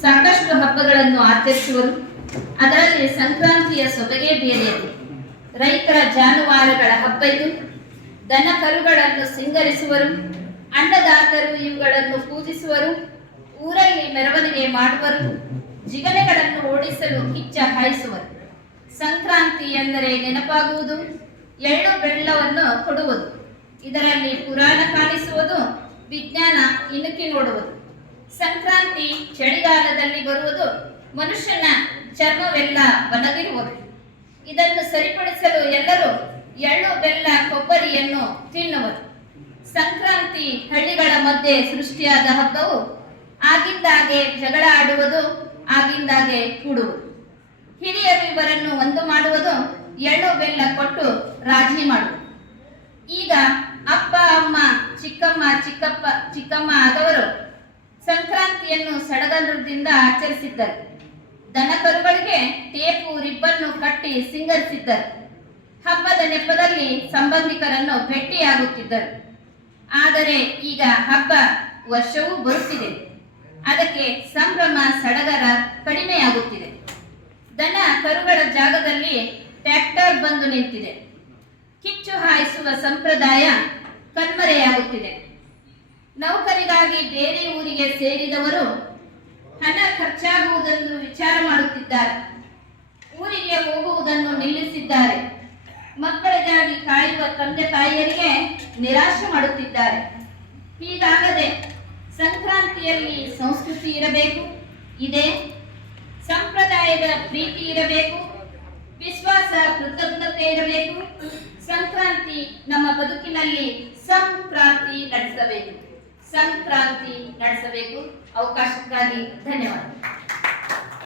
ಸಾಕಷ್ಟು ಹಬ್ಬಗಳನ್ನು ಆಚರಿಸುವರು. ಅದರಲ್ಲಿ ಸಂಕ್ರಾಂತಿಯ ಸೊಬಗೆ ಬೇರೆಯದು. ರೈತರ ಜಾನುವಾರುಗಳ ಹಬ್ಬ ಇದು. ದನ ಕರುಗಳನ್ನು ಸಿಂಗರಿಸುವರು. ಅನ್ನದಾತರು ಇವುಗಳನ್ನು ಪೂಜಿಸುವರು. ಊರಲ್ಲಿ ಮೆರವಣಿಗೆ ಮಾಡುವರು. ಜಿಗಣೆಗಳನ್ನು ಓಡಿಸಲು ಕಿಚ್ಚ ಹಾಯಿಸುವರು. ಸಂಕ್ರಾಂತಿ ಎಂದರೆ ನೆನಪಾಗುವುದು ಎಳ್ಳು ಬೆಳ್ಳವನ್ನು ಕೊಡುವುದು. ಇದರಲ್ಲಿ ಪುರಾಣ ಕಾಣಿಸುವುದು, ವಿಜ್ಞಾನ ಇಣುಕಿ ನೋಡುವುದು. ಸಂಕ್ರಾಂತಿ ಚಳಿಗಾಲದಲ್ಲಿ ಬರುವುದು, ಮನುಷ್ಯನ ಚರ್ಮವೆಲ್ಲ ಒಣಗಿರುವುದು. ಇದನ್ನು ಸರಿಪಡಿಸಲು ಎಲ್ಲರೂ ಎಳ್ಳು ಬೆಲ್ಲ ಕೊಬ್ಬರಿಯನ್ನು ತಿನ್ನುವರು. ಸಂಕ್ರಾಂತಿ ಹಳ್ಳಿಗಳ ಮಧ್ಯೆ ಸೃಷ್ಟಿಯಾದ ಹಬ್ಬವು. ಆಗಿಂದಾಗೆ ಜಗಳ ಆಡುವುದು, ಆಗಿಂದಾಗೆ ಕೂಡುವುದು. ಹಿರಿಯರು ಇವರನ್ನು ಒಂದು ಮಾಡುವುದು, ಎಳ್ಳು ಬೆಲ್ಲ ಕೊಟ್ಟು ರಾಜಿ ಮಾಡುವುದು. ಈಗ ಅಪ್ಪ ಅಮ್ಮ ಚಿಕ್ಕಮ್ಮ ಚಿಕ್ಕಮ್ಮ ಆದವರು ಸಂಕ್ರಾಂತಿಯನ್ನು ಸಡಗರದಿಂದ ಆಚರಿಸಿದ್ದರು. ದನ ಕರುಗಳಿಗೆ ಟೇಪು ರಿಬ್ಬನ್ನು ಕಟ್ಟಿ ಸಿಂಗರಿಸಿದ್ದರು. ಹಬ್ಬದ ನೆಪದಲ್ಲಿ ಸಂಬಂಧಿಕರನ್ನು ಭೇಟಿಯಾಗುತ್ತಿದ್ದರು. ಆದರೆ ಈಗ ಹಬ್ಬ ವರ್ಷವೂ ಬರುತ್ತಿದೆ. ಅದಕ್ಕೆ ಸಂಭ್ರಮ ಸಡಗರ ಕಡಿಮೆಯಾಗುತ್ತಿದೆ. ದನ ಕರುಗಳ ಜಾಗದಲ್ಲಿ ಟ್ರ್ಯಾಕ್ಟರ್ ಬಂದು ನಿಂತಿದೆ. ಕಿಚ್ಚು ಹಾಯಿಸುವ ಸಂಪ್ರದಾಯ ಕಣ್ಮರೆಯಾಗುತ್ತಿದೆ. ನೌಕರಿಗಾಗಿ ಬೇರೆ ಊರಿಗೆ ಸೇರಿದವರು ಹಣ ಖರ್ಚಾಗುವುದನ್ನು ವಿಚಾರ ಮಾಡುತ್ತಿದ್ದಾರೆ. ಊರಿಗೆ ಹೋಗುವುದನ್ನು ನಿಲ್ಲಿಸಿದ್ದಾರೆ. ಮಕ್ಕಳಿಗಾಗಿ ಕಾಯುವ ತಂದೆ ತಾಯಿಯರಿಗೆ ನಿರಾಶೆ ಮಾಡುತ್ತಿದ್ದಾರೆ. ಹೀಗಾಗದೆ ಸಂಕ್ರಾಂತಿಯಲ್ಲಿ ಸಂಸ್ಕೃತಿ ಇರಬೇಕು, ಇದೆ. ಸಂಪ್ರದಾಯದ ಪ್ರೀತಿ ಇರಬೇಕು, ವಿಶ್ವಾಸ ಕೃತಜ್ಞತೆ ಇರಬೇಕು. ಸಂಕ್ರಾಂತಿ ನಮ್ಮ ಬದುಕಿನಲ್ಲಿ ಸಂಕ್ರಾಂತಿ ನಡೆಸಬೇಕು. ಅವಕಾಶಕ್ಕಾಗಿ ಧನ್ಯವಾದ.